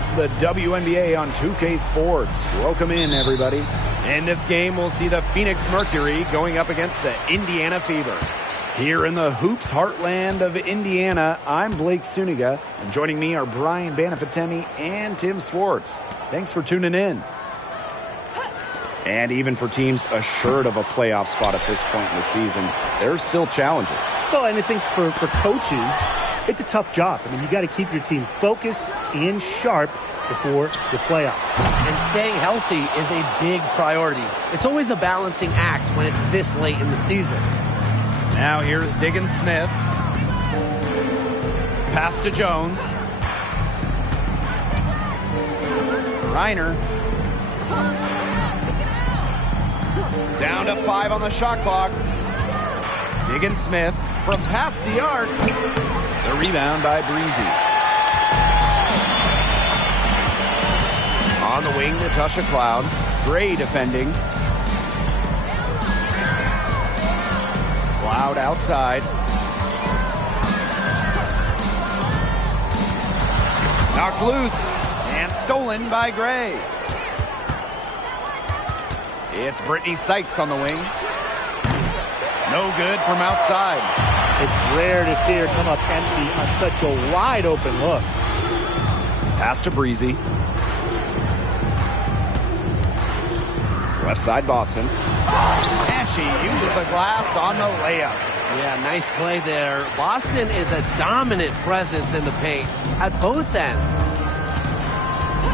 it's the WNBA on 2K Sports. Welcome in, everybody. In this game, we'll see the Phoenix Mercury going up against the Indiana Fever. Here in the hoops heartland of Indiana, I'm Blake Suniga, and joining me are Brian Banafitemi and Tim Swartz. Thanks for tuning in. And even for teams assured of a playoff spot at this point in the season, there's still challenges. Well, and I think for coaches, it's a tough job. I mean, you got to keep your team focused and sharp before the playoffs. And staying healthy is a big priority. It's always a balancing act when it's this late in the season. Now here's Diggins-Smith. Pass to Jones. Reiner. Down to 5 on the shot clock. Diggins-Smith from past the arc. The rebound by Breezy. On the wing, Natasha Cloud. Gray defending. Cloud outside. Knocked loose and stolen by Gray. It's Brittany Sykes on the wing. No good from outside. It's rare to see her come up empty on such a wide open look. Pass to Breezy. Left side Boston. And she uses the glass on the layup. Yeah, nice play there. Boston is a dominant presence in the paint at both ends.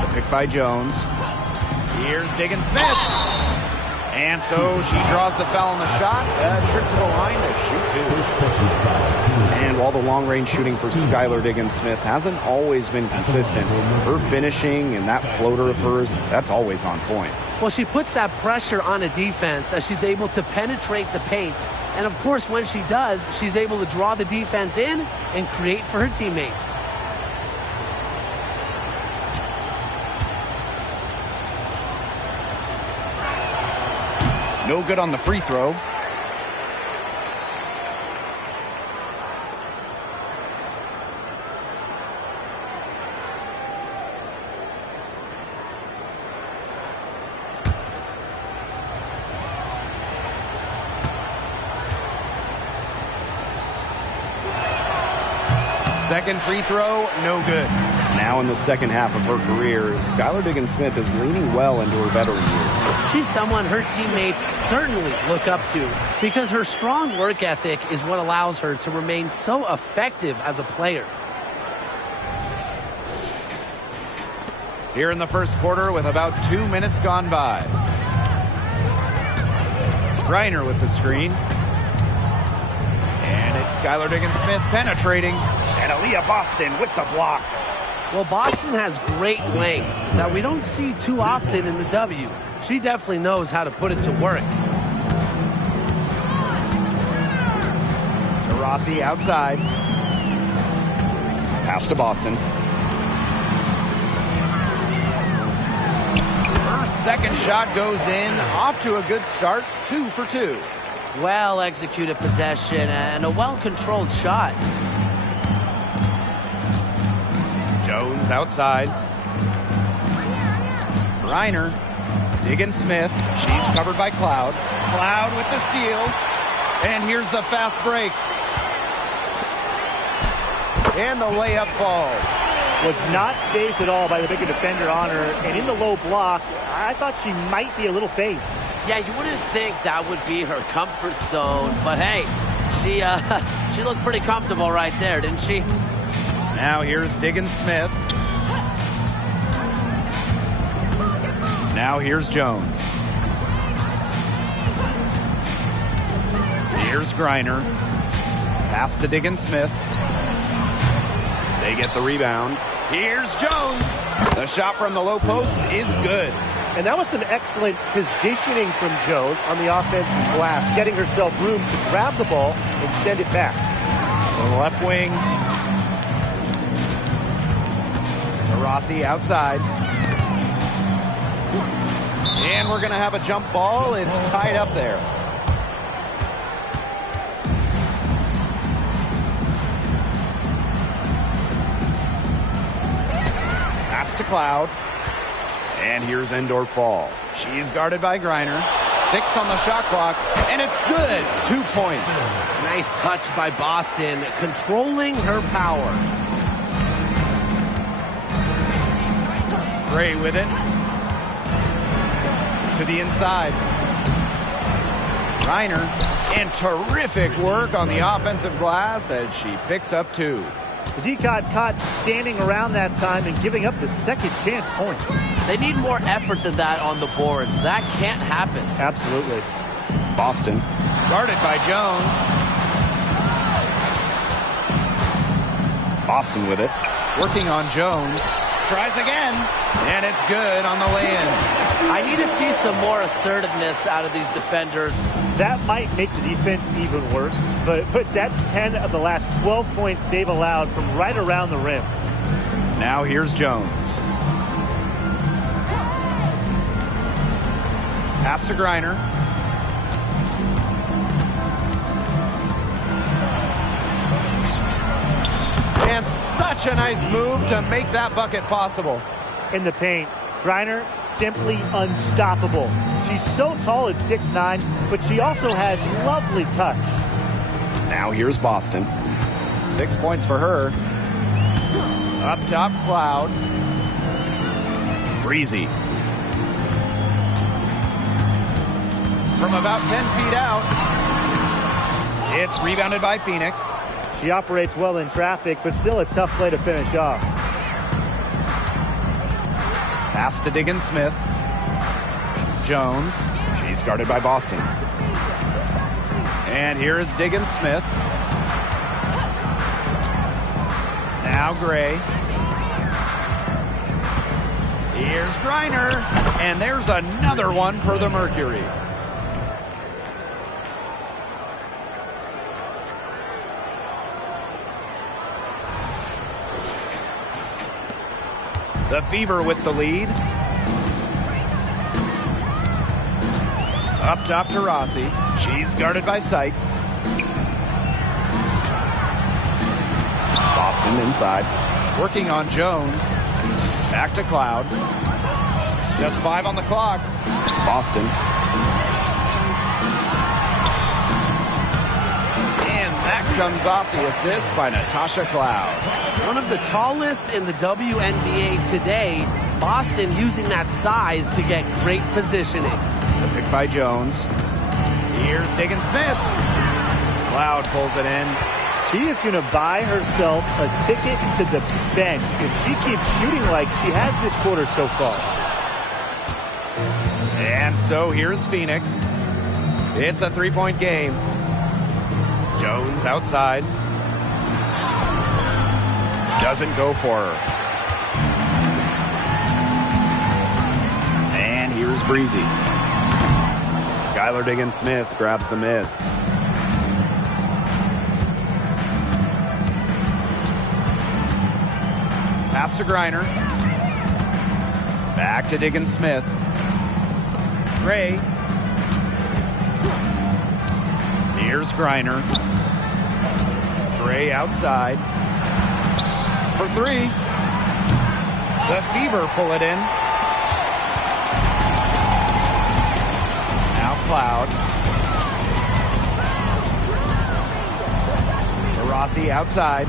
The pick by Jones. Here's Diggins-Smith. And so she draws the foul on the shot. Trip to the line to shoot two. And while the long-range shooting for Skylar Diggins-Smith hasn't always been consistent, her finishing and that floater of hers, that's always on point. Well, she puts that pressure on a defense as she's able to penetrate the paint. And, of course, when she does, she's able to draw the defense in and create for her teammates. No good on the free throw. Second free throw, no good. Now in the second half of her career, Skylar Diggins-Smith is leaning well into her veteran years. She's someone her teammates certainly look up to because her strong work ethic is what allows her to remain so effective as a player. Here in the first quarter with about 2 minutes gone by. Reiner with the screen. And it's Skylar Diggins-Smith penetrating. And Aaliyah Boston with the block. Well, Boston has great length that we don't see too often in the W. She definitely knows how to put it to work. Rossi outside. Pass to Boston. Her second shot goes in. Off to a good start. 2 for 2. Well-executed possession and a well-controlled shot. Jones outside. Reiner. Diggins-Smith. She's covered by Cloud. Cloud with the steal. And here's the fast break. And the layup falls. Was not phased at all by the bigger defender on her. And in the low block, I thought she might be a little phased. Yeah, you wouldn't think that would be her comfort zone. But hey, she looked pretty comfortable right there, didn't she? Now here's Diggins-Smith. Now here's Jones. Here's Griner. Pass to Diggins-Smith. They get the rebound. Here's Jones. The shot from the low post is good. And that was some excellent positioning from Jones on the offensive glass, getting herself room to grab the ball and send it back. On the left wing. Rossi outside. And we're going to have a jump ball. It's tied up there. Pass to Cloud. And here's indoor fall. She's guarded by Griner. 6 on the shot clock, and it's good. 2 points. Nice touch by Boston, controlling her power. Gray with it. To the inside. Griner, and terrific work on the offensive glass as she picks up 2. The Decot caught standing around that time and giving up the second chance points. They need more effort than that on the boards. That can't happen. Absolutely. Boston, guarded by Jones. Boston with it. Working on Jones. Tries again, and it's good on the lay-in. I need to see some more assertiveness out of these defenders. That might make the defense even worse, but that's 10 of the last 12 points they've allowed from right around the rim. Now here's Jones. Pass to Griner. And such a nice move to make that bucket possible. In the paint, Griner simply unstoppable. She's so tall at 6'9", but she also has lovely touch. Now here's Boston. 6 points for her. Up top, Cloud. Breezy. From about 10 feet out. It's rebounded by Phoenix. She operates well in traffic, but still a tough play to finish off. Pass to Diggins-Smith. Jones. She's guarded by Boston. And here is Diggins-Smith. Now Gray. Here's Griner. And there's another one for the Mercury. The Fever with the lead. Up top to Rossi. She's guarded by Sykes. Boston inside. Working on Jones. Back to Cloud. Just 5 on the clock. Boston. And that comes off the assist by Natasha Cloud. One of the tallest in the WNBA today. Boston using that size to get great positioning. The pick by Jones. Here's Diggins-Smith. Cloud pulls it in. She is going to buy herself a ticket to the bench if she keeps shooting like she has this quarter so far. And so here's Phoenix. It's a 3-point game. Jones outside. Doesn't go for her. And here's Breezy. Skylar Diggins-Smith grabs the miss. Pass to Griner. Back to Diggins-Smith. Gray. Here's Griner. Gray outside. For 3. The Fever pull it in. Now Cloud. Rossi outside.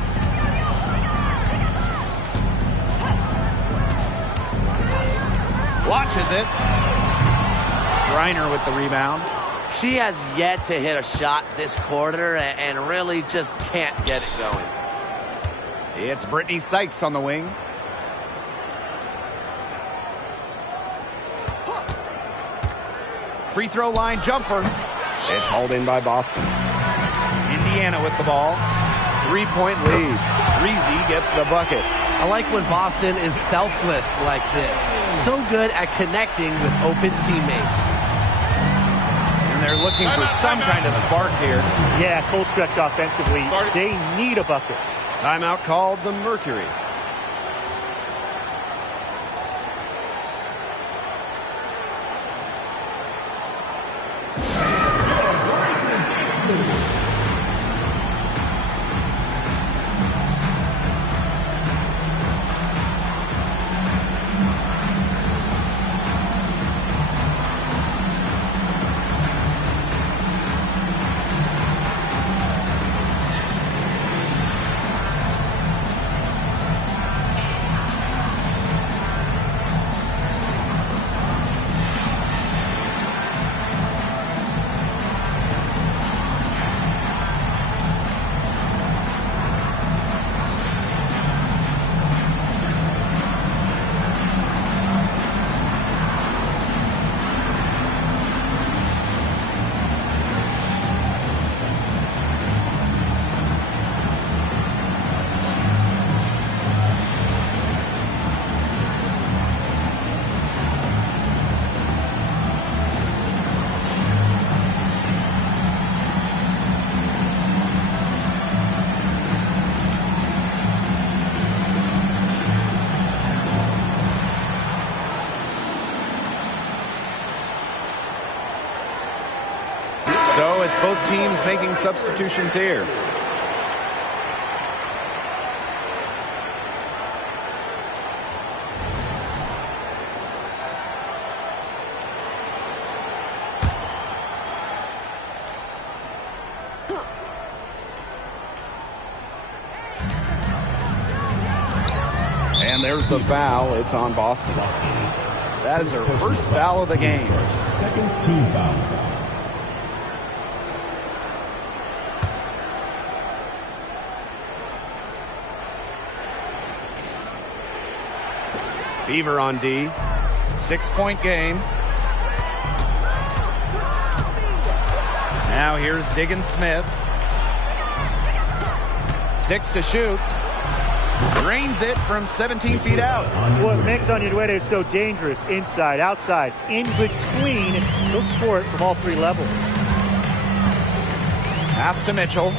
Watches it. Griner with the rebound. She has yet to hit a shot this quarter and really just can't get it going. It's Brittany Sykes on the wing. Free throw line jumper. It's hauled in by Boston. Indiana with the ball. 3-point lead. Breezy gets the bucket. I like when Boston is selfless like this. So good at connecting with open teammates. And they're looking for some kind of spark here. Yeah, cold stretch offensively. They need a bucket. Timeout called the Mercury. it's both teams making substitutions here. And there's the foul. It's on Boston. That is their first foul of the game. Second team foul. Fever on D. 6-point game. Now here's Diggins Smith. 6 to shoot. Drains it from 17 feet out. What makes Onyenwere is so dangerous, inside, outside, in between, he'll score it from all three levels. Pass to Mitchell.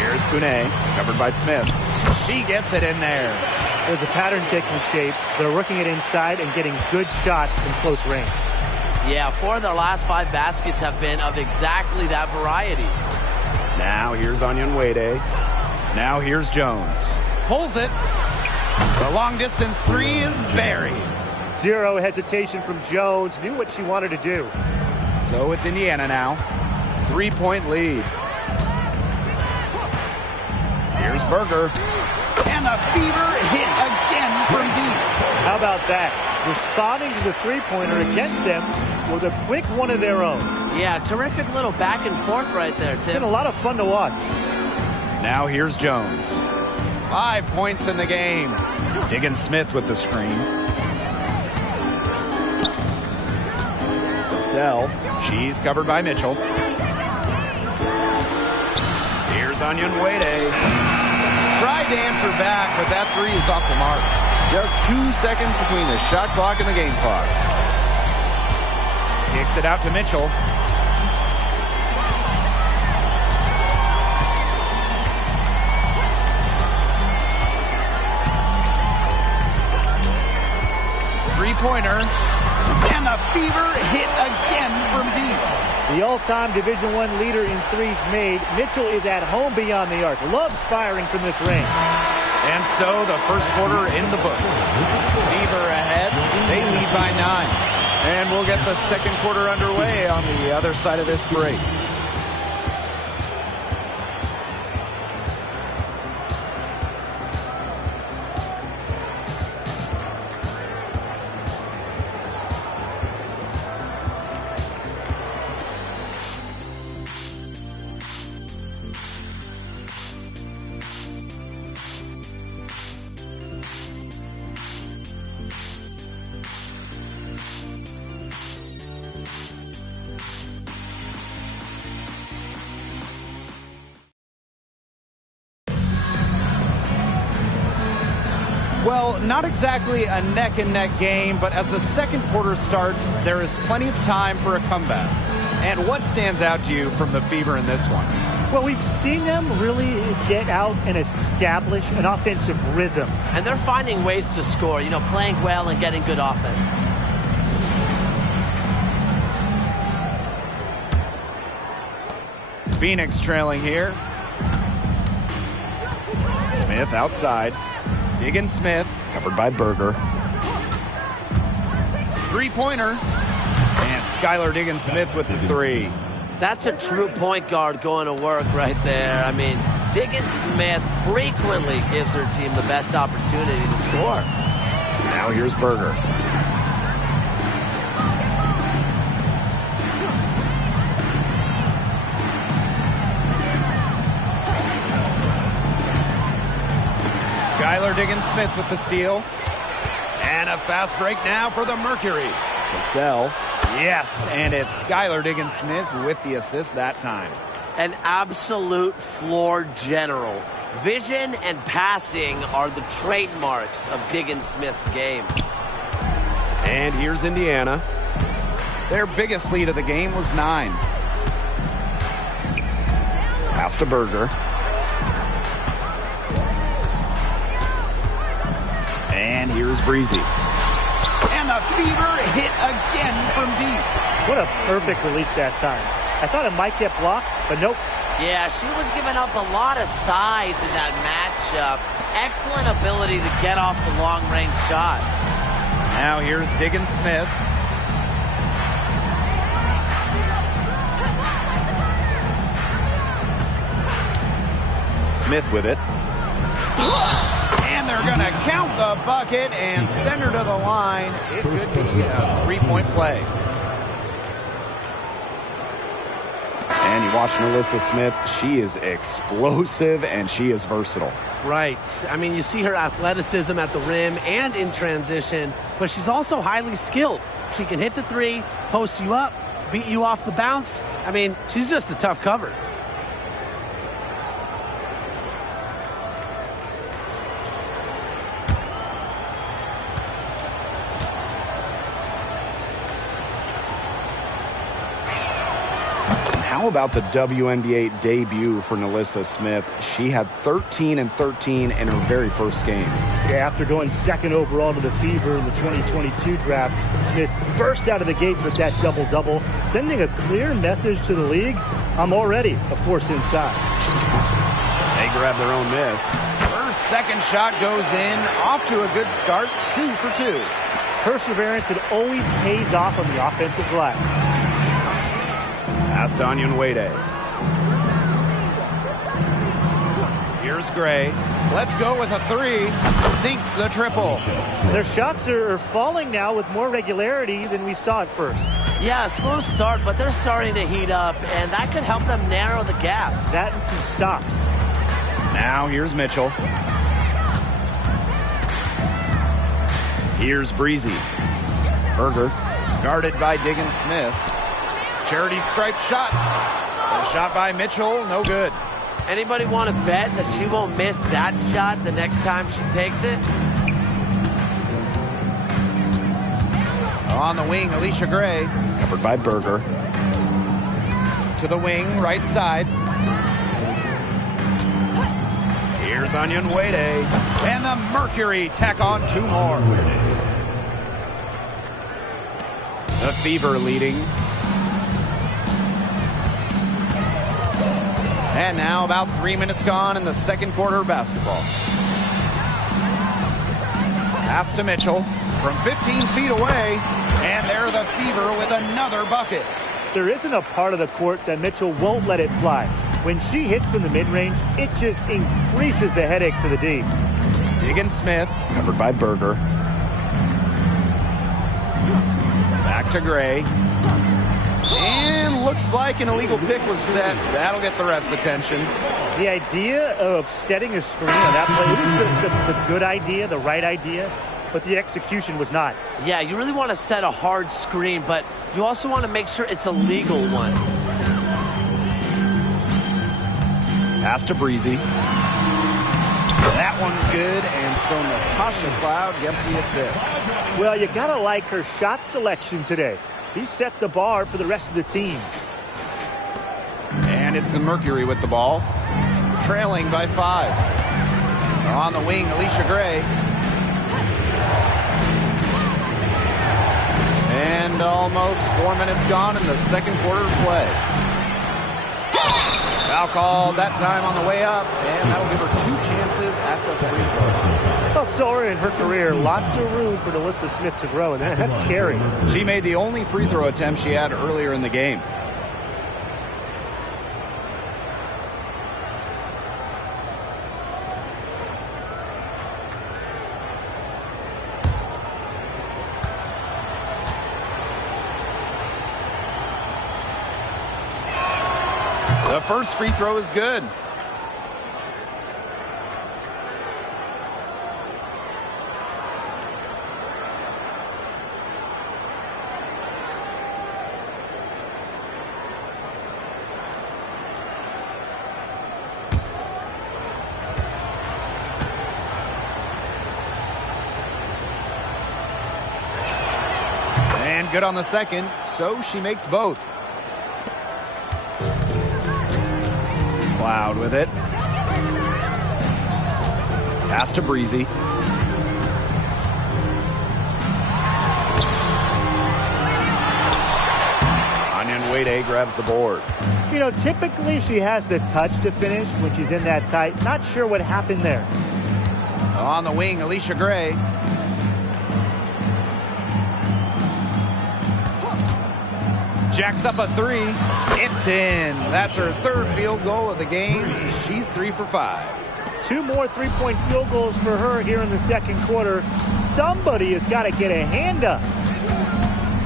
Here's Kune, covered by Smith. She gets it in there. There's a pattern taking shape. They're working it inside and getting good shots from close range. Yeah, 4 of their last 5 baskets have been of exactly that variety. Now here's Onyenwere. Now here's Jones. Pulls it. The long distance 3 is buried. Zero hesitation from Jones. Knew what she wanted to do. So it's Indiana now. 3-point lead. Here's Berger. And the Fever hit again from deep. How about that? Responding to the three-pointer against them with a quick one of their own. Yeah, terrific little back and forth right there, Tim. It's been a lot of fun to watch. Now here's Jones. 5 points in the game. Diggins Smith with the screen. Cassell. She's covered by Mitchell. Here's Onyenwere. Tried to answer back, but that 3 is off the mark. Just 2 seconds between the shot clock and the game clock. Kicks it out to Mitchell. Three-pointer. And the Fever hit again from deep. The all-time Division I leader in threes made. Mitchell is at home beyond the arc. Loves firing from this range. And so the first quarter in the book. Fever ahead. They lead by 9. And we'll get the second quarter underway on the other side of this break. Well, not exactly a neck-and-neck game, but as the second quarter starts, there is plenty of time for a comeback. And what stands out to you from the Fever in this one? Well, we've seen them really get out and establish an offensive rhythm. And they're finding ways to score, playing well and getting good offense. Phoenix trailing here. Smith outside. Diggins Smith, covered by Berger. Three-pointer. And Skylar Diggins Smith with the 3. That's a true point guard going to work right there. I mean, Diggins Smith frequently gives her team the best opportunity to score. Now here's Berger. Skylar Diggins Smith with the steal. And a fast break now for the Mercury. Cassell. Yes, and it's Skylar Diggins Smith with the assist that time. An absolute floor general. Vision and passing are the trademarks of Diggins Smith's game. And here's Indiana. Their biggest lead of the game was 9. Pass to Berger. And here's Breezy. And the fever hit again from deep. What a perfect release that time. I thought it might get blocked, but nope. Yeah, she was giving up a lot of size in that matchup. Excellent ability to get off the long-range shot. Now here's Diggins-Smith. Smith with it. And they're going to count the bucket and send her to the line. It could be a three-point play. And you watch Melissa Smith. She is explosive and she is versatile. Right. I mean, you see her athleticism at the rim and in transition, but she's also highly skilled. She can hit the three, post you up, beat you off the bounce. I mean, she's just a tough cover. How about the WNBA debut for Melissa Smith? She had 13 and 13 in her very first game. Yeah, after going second overall to the Fever in the 2022 draft, Smith burst out of the gates with that double-double, sending a clear message to the league. I'm already a force inside. They grab their own miss. Her second shot goes in, off to a good start, 2 for 2. Perseverance, it always pays off on the offensive glass. Pass to Onyenwere. Here's Gray. Let's go with a three. Sinks the triple. Their shots are falling now with more regularity than we saw at first. Yeah, slow start, but they're starting to heat up, and that could help them narrow the gap. That and some stops. Now here's Mitchell. Here's Breezy. Berger, guarded by Diggins-Smith. Charity stripe shot. A shot by Mitchell, no good. Anybody want to bet that she won't miss that shot the next time she takes it? On the wing, Alicia Gray. Covered by Berger. To the wing, right side. Here's Onyenwere. And the Mercury tack on 2 more. The Fever leading. And now about 3 minutes gone in the second quarter of basketball. Pass to Mitchell from 15 feet away. And there the Fever with another bucket. There isn't a part of the court that Mitchell won't let it fly. When she hits from the mid-range, it just increases the headache for the D. Diggins-Smith, covered by Berger. Back to Gray. And looks like an illegal pick was set. That'll get the ref's attention. The idea of setting a screen on that play was the good idea, the right idea, but the execution was not. Yeah, you really want to set a hard screen, but you also want to make sure it's a legal one. Pass to Breezy. That one's good, and so Natasha Cloud gets the assist. Well, you got to like her shot selection today. She set the bar for the rest of the team. And it's the Mercury with the ball, trailing by 5. On the wing, Alicia Gray. And almost 4 minutes gone in the second quarter of play. Foul called that time on the way up, and that'll give her 2 chances at the free throw. Well, still early in her career, lots of room for Melissa Smith to grow, and that's scary. She made the only free throw attempt she had earlier in the game. The first free throw is good. And good on the second, so she makes both. Cloud with it. Pass to Breezy. Onyenwere grabs the board. You know, typically she has the touch to finish when she's in that tight. Not sure what happened there. On the wing, Alicia Gray. Jacks up a three. It's in. That's her third field goal of the game. She's 3 for 5. 2 more three-point field goals for her here in the second quarter. Somebody has got to get a hand up.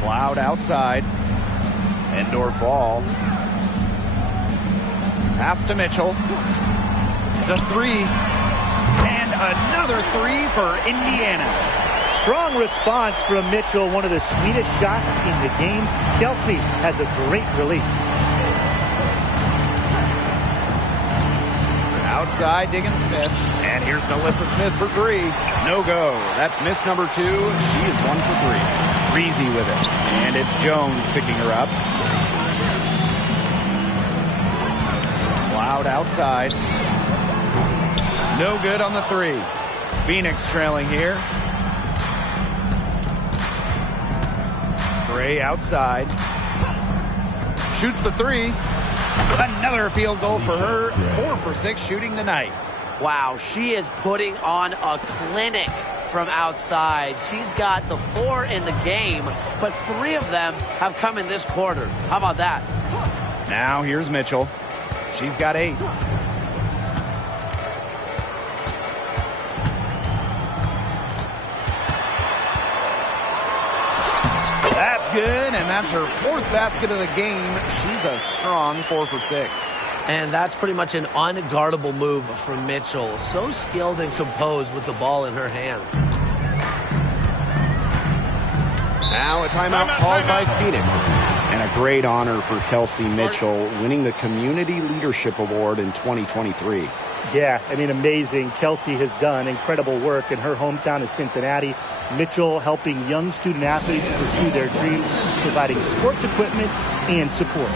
Cloud outside. Endorf ball. Pass to Mitchell. The three. And another three for Indiana. Strong response from Mitchell, one of the sweetest shots in the game. Kelsey has a great release. Outside, digging Smith. And here's Melissa Smith for three. No go. That's miss number 2. She is 1 for 3. Breezy with it. And it's Jones picking her up. Cloud outside. No good on the 3. Phoenix trailing here. Gray outside. Shoots the 3. Another field goal for her. 4 for 6 shooting tonight. Wow, she is putting on a clinic from outside. She's got the 4 in the game, but 3 of them have come in this quarter. How about that? Now here's Mitchell. She's got 8. That's good, and that's her 4th basket of the game. She's a strong 4 for 6. And that's pretty much an unguardable move from Mitchell. So skilled and composed with the ball in her hands. Now a timeout called by Phoenix. And a great honor for Kelsey Mitchell, winning the Community Leadership Award in 2023. Yeah, I mean, amazing. Kelsey has done incredible work in her hometown of Cincinnati. Mitchell helping young student athletes pursue their dreams, providing sports equipment and support.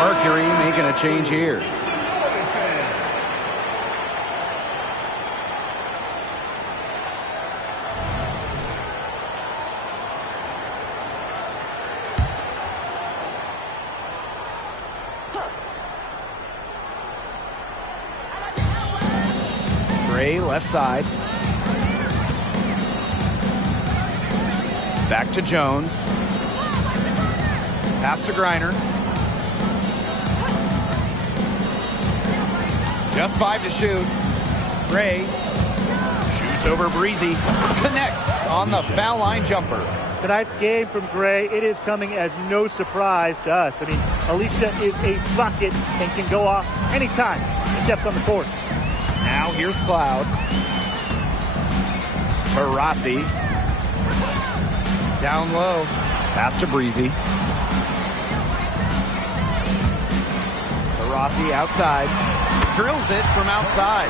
Mercury making a change here. Gray left side. Back to Jones. Pass to Griner. Just 5 to shoot. Gray shoots over Breezy. Connects on the foul line jumper. Tonight's game from Gray, it is coming as no surprise to us. I mean, Alicia is a bucket and can go off anytime she steps on the court. Now here's Cloud. Taurasi. Down low. Pass to Breezy. Taurasi outside. Drills it from outside.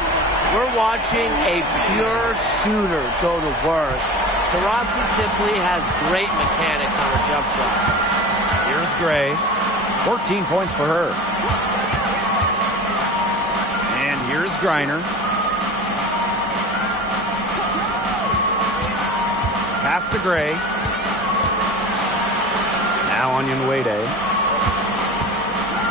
We're watching a pure shooter go to work. Taurasi simply has great mechanics on her jump shot. Here's Gray. 14 points for her. And here's Griner. Pass to Gray. Now Onyenwere.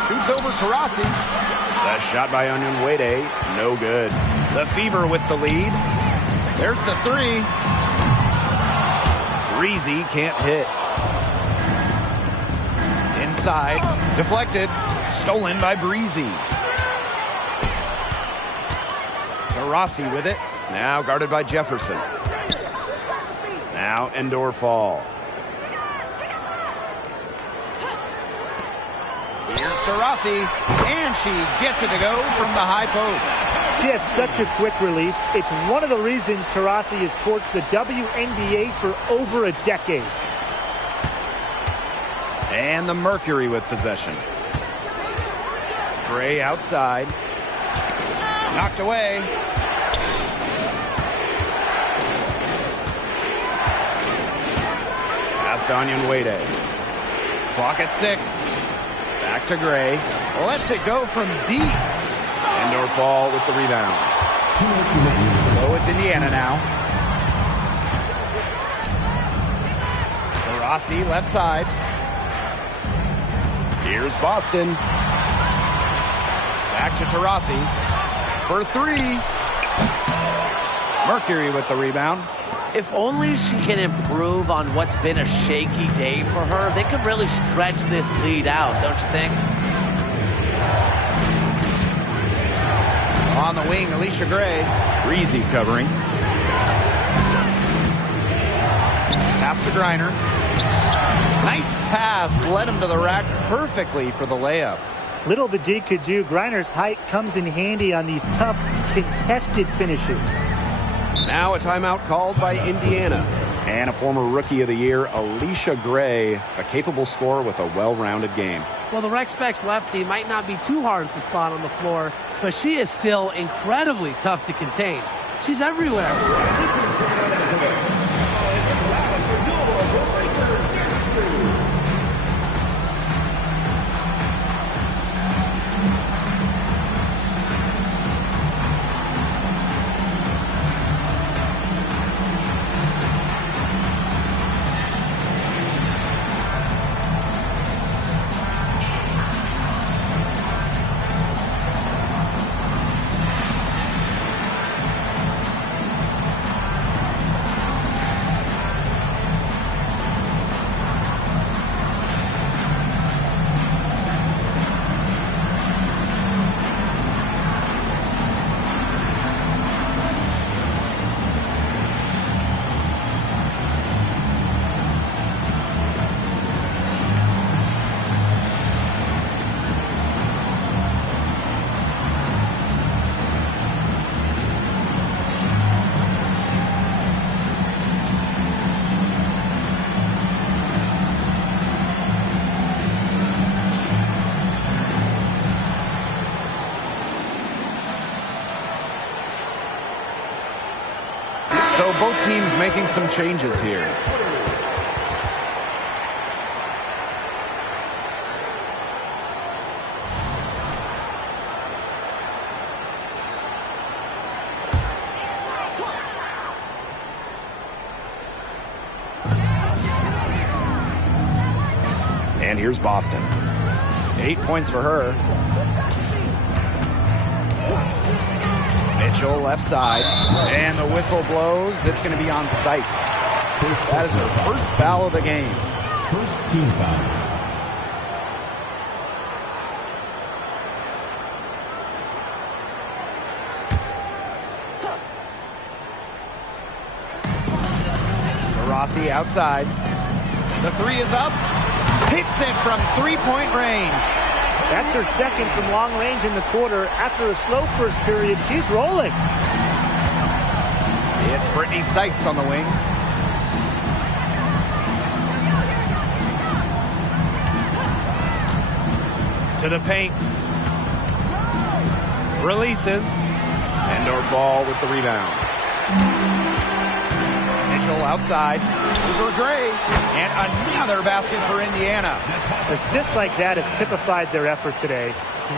Shoots It's over to Rossi. The shot by Onyenwere, no good. The Fever with the lead. There's the three. Breezy can't hit. Inside, deflected, stolen by Breezy. Rossi with it. Now guarded by Jefferson. Now Endor Fall. Here's to Rossi. And she gets it to go from the high post. She has such a quick release. It's one of the reasons Taurasi has torched the WNBA for over a decade. And the Mercury with possession. Gray outside. Knocked away. Past Onyenwere. Clock at 6. Back to Gray. Lets it go from deep. Endor Fall with the rebound. So it's Indiana now. Rossi left side. Here's Boston. Back to Taurasi for 3. Mercury with the rebound. If only she can improve on what's been a shaky day for her, they could really stretch this lead out, don't you think? On the wing, Alicia Gray. Breezy covering. Pass to Griner. Nice pass. Led him to the rack perfectly for the layup. Little the D could do. Griner's height comes in handy on these tough, contested finishes. Now a timeout called by Indiana. And a former Rookie of the Year, Alicia Gray, a capable scorer with a well-rounded game. Well, the Rec Specs lefty might not be too hard to spot on the floor, but she is still incredibly tough to contain. She's everywhere. So both teams making some changes here. And here's Boston. 8 points for her. Mitchell left side, and the whistle blows. It's going to be on Sykes. That is her first foul of the game. First team foul. Rossi outside. The three is up. Hits it from three-point range. That's her second from long range in the quarter. After a slow first period, she's rolling. It's Brittany Sykes on the wing. To the paint. Releases. Endor Ball with the rebound. Mitchell outside. Super Gray. And another basket for Indiana. Assists like that have typified their effort today.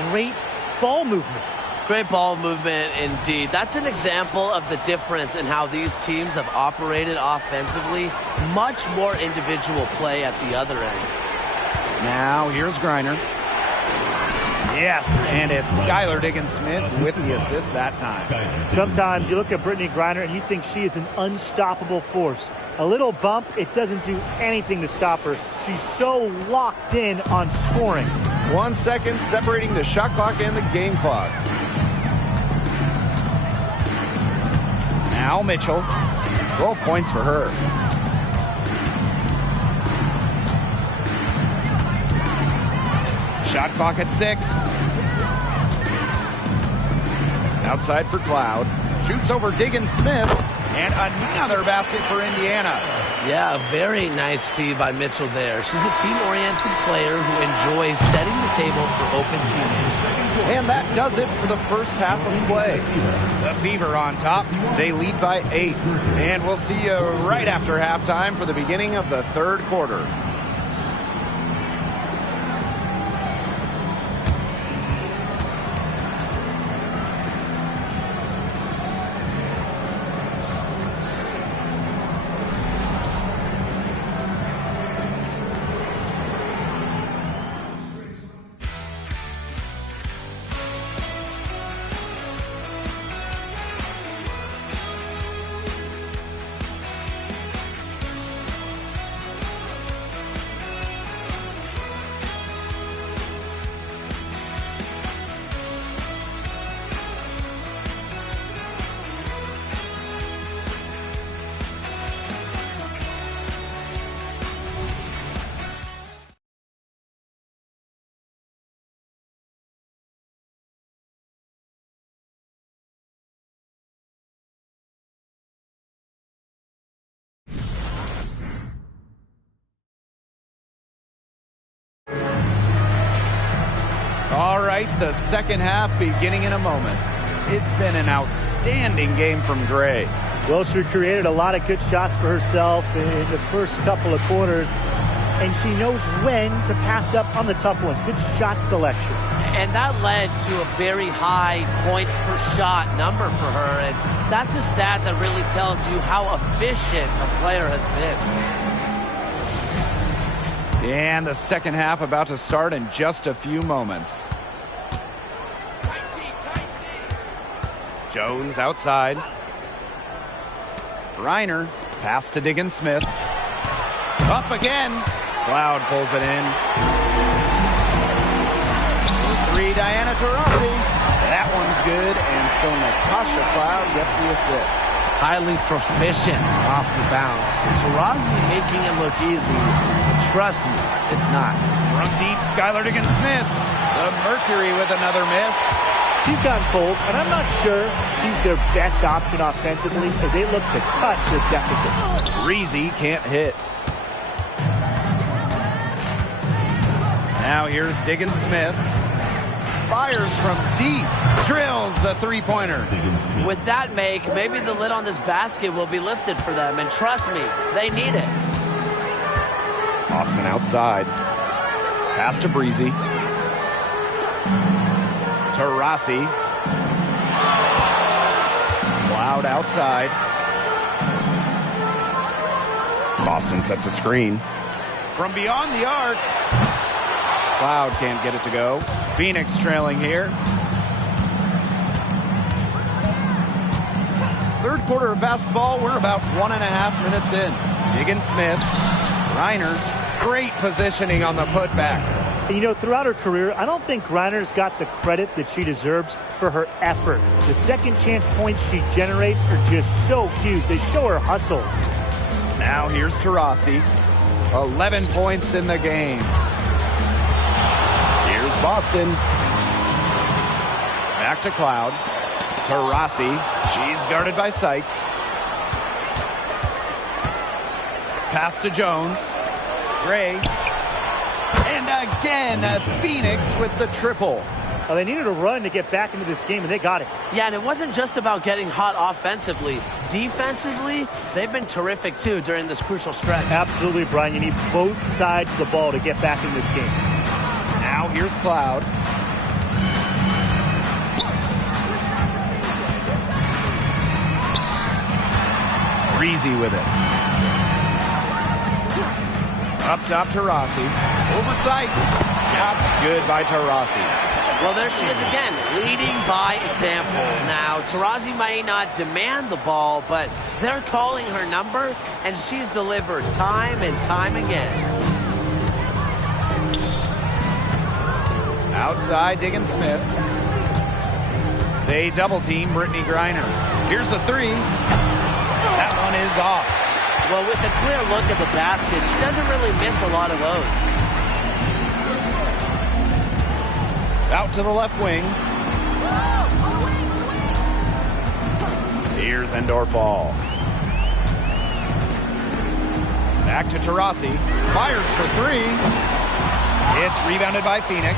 Great ball movement. Great ball movement indeed. That's an example of the difference in how these teams have operated offensively. Much more individual play at the other end. Now here's Griner. Yes, and it's Skylar Diggins-Smith with the assist that time. Sometimes you look at Brittany Griner and you think she is an unstoppable force. A little bump, it doesn't do anything to stop her. She's so locked in on scoring. 1 second separating the shot clock and the game clock. Now Mitchell, 12 points for her. Shot clock at 6. Outside for Cloud. Shoots over Diggins-Smith. And another basket for Indiana. Yeah, a very nice feed by Mitchell there. She's a team-oriented player who enjoys setting the table for open teammates. And that does it for the first half of play. The Fever on top. They lead by 8. And we'll see you right after halftime for the beginning of the third quarter. All right, the second half beginning in a moment. It's been an outstanding game from Gray. Well, she created a lot of good shots for herself in the first couple of quarters, and she knows when to pass up on the tough ones. Good shot selection. And that led to a very high points per shot number for her, and that's a stat that really tells you how efficient a player has been. And the second half about to start in just a few moments. Jones outside. Reiner, pass to Diggins-Smith. Up again. Cloud pulls it in. 3, Diana Taurasi. That one's good, and so Natasha Cloud gets the assist. Highly proficient off the bounce. Taurasi making it look easy. Trust me, it's not. From deep, Skylar Diggins-Smith. The Mercury with another miss. She's gotten cold, and I'm not sure she's their best option offensively as they look to cut this deficit. Breezy can't hit. Now here's Diggins-Smith. Fires from deep. Drills the three-pointer. With that make, maybe the lid on this basket will be lifted for them, and trust me, they need it. Austin outside. Pass to Breezy. Taurasi. Cloud outside. Boston sets a screen. From beyond the arc. Cloud can't get it to go. Phoenix trailing here. Third quarter of basketball. We're about 1.5 minutes in. Diggins-Smith. Reiner. Great positioning on the putback. You know, throughout her career, I don't think Reiner's got the credit that she deserves for her effort. The second chance points she generates are just so huge. They show her hustle. Now here's Taurasi. 11 points in the game. Here's Boston. Back to Cloud. Taurasi. She's guarded by Sykes. Pass to Jones. Gray. And again, Phoenix with the triple. Well, they needed a run to get back into this game, and they got it. Yeah, and it wasn't just about getting hot offensively. Defensively, they've been terrific, too, during this crucial stretch. Absolutely, Brian. You need both sides of the ball to get back in this game. Now here's Cloud. Breezy with it. Up top, Taurasi. Over Sykes. Shots good by Taurasi. Well, there she is again, leading by example. Now, Taurasi may not demand the ball, but they're calling her number, and she's delivered time and time again. Outside, Diggin Smith. They double-team Brittany Griner. Here's the three. That one is off. Well, with a clear look at the basket, she doesn't really miss a lot of those. Out to the left wing. Here's Endorf-All. Back to Taurasi. Fires for three. It's rebounded by Phoenix.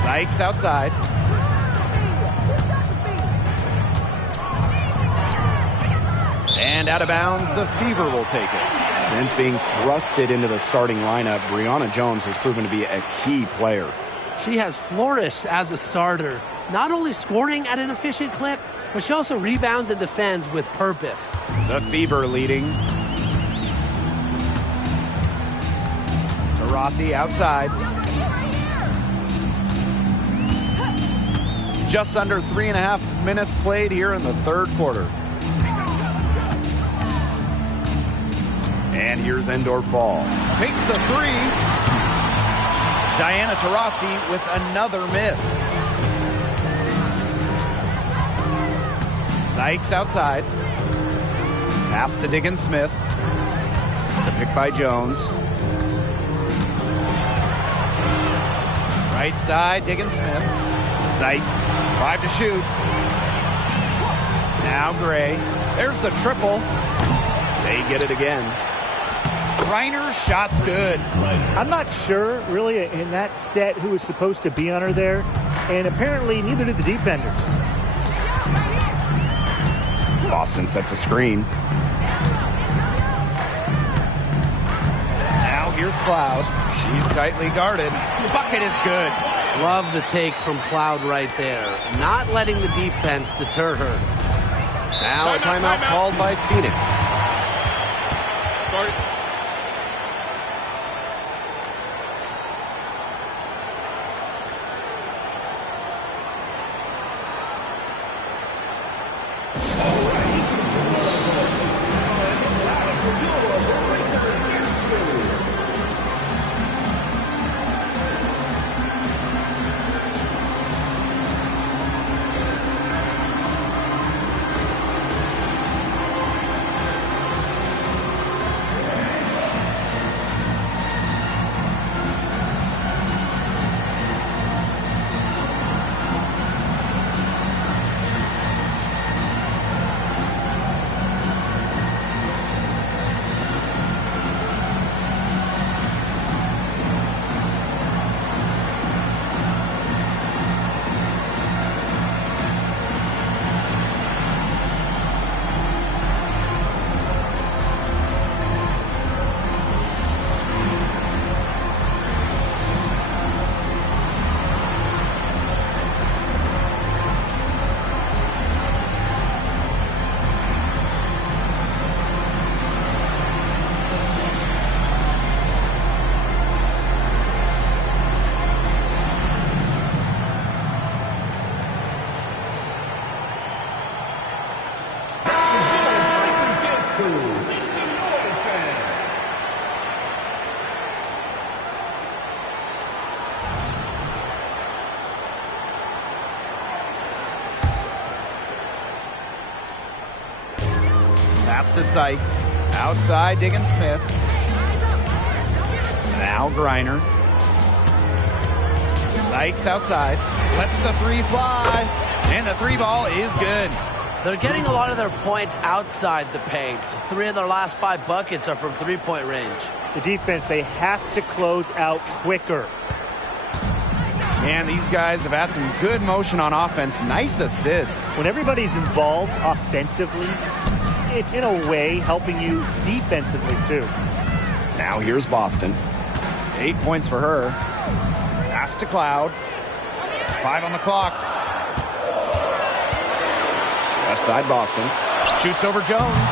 Sykes outside. And out of bounds, the Fever will take it. Since being thrusted into the starting lineup, Brianna Jones has proven to be a key player. She has flourished as a starter, not only scoring at an efficient clip, but she also rebounds and defends with purpose. The Fever leading. Taurasi outside. Just under 3.5 minutes played here in the third quarter. And here's Endorf-All. Takes the three. Diana Taurasi with another miss. Sykes outside. Pass to Diggin Smith. The pick by Jones. Right side, Diggin Smith. Sykes, 5 to shoot. Now Gray. There's the triple. They get it again. Griner, shot's good. I'm not sure, really, in that set who was supposed to be on her there, and apparently neither did the defenders. Boston sets a screen. Now here's Cloud. She's tightly guarded. The bucket is good. Love the take from Cloud right there. Not letting the defense deter her. Now a timeout called by Phoenix. Pass to Sykes. Outside, Diggin Smith. Now Griner. Sykes outside. Lets the three fly. And the three ball is good. They're getting a lot of their points outside the paint. 3 of their last 5 buckets are from three-point range. The defense, they have to close out quicker. And these guys have had some good motion on offense. Nice assists. When everybody's involved offensively, it's in a way helping you defensively too. Now here's Boston. 8 points for her. Pass to Cloud. 5 on the clock. Left side Boston. Shoots over Jones.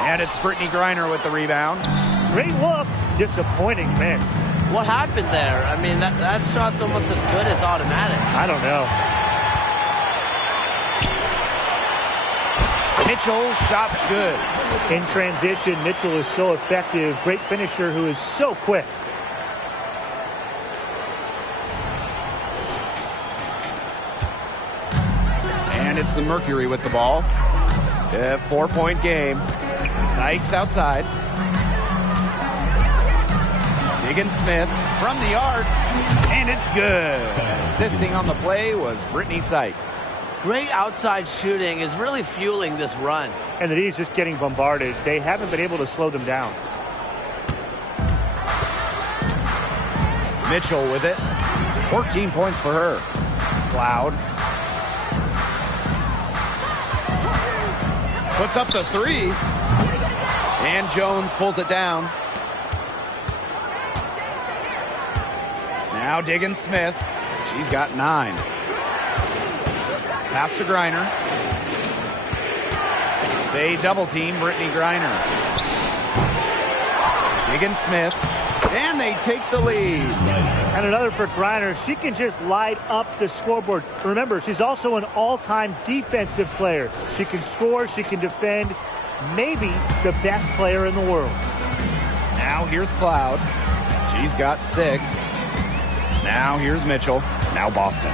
And it's Brittany Griner with the rebound. Great look, disappointing miss. What happened there? I mean, that shot's almost as good as automatic. I don't know. Mitchell, shot's good. In transition, Mitchell is so effective. Great finisher who is so quick. And it's the Mercury with the ball. 4-point game. Sykes outside. Diggins-Smith from the arc, and it's good. Assisting on the play was Brittany Sykes. Great outside shooting is really fueling this run. And the D is just getting bombarded. They haven't been able to slow them down. Mitchell with it. 14 points for her. Cloud. Puts up the three. And Jones pulls it down. Now Diggins-Smith. She's got 9. Pass to Griner. They double team Brittany Griner. Diggins-Smith. And they take the lead. And another for Griner. She can just light up the scoreboard. Remember, she's also an all-time defensive player. She can score, she can defend. Maybe the best player in the world. Now here's Cloud. She's got 6. Now here's Mitchell. Now Boston.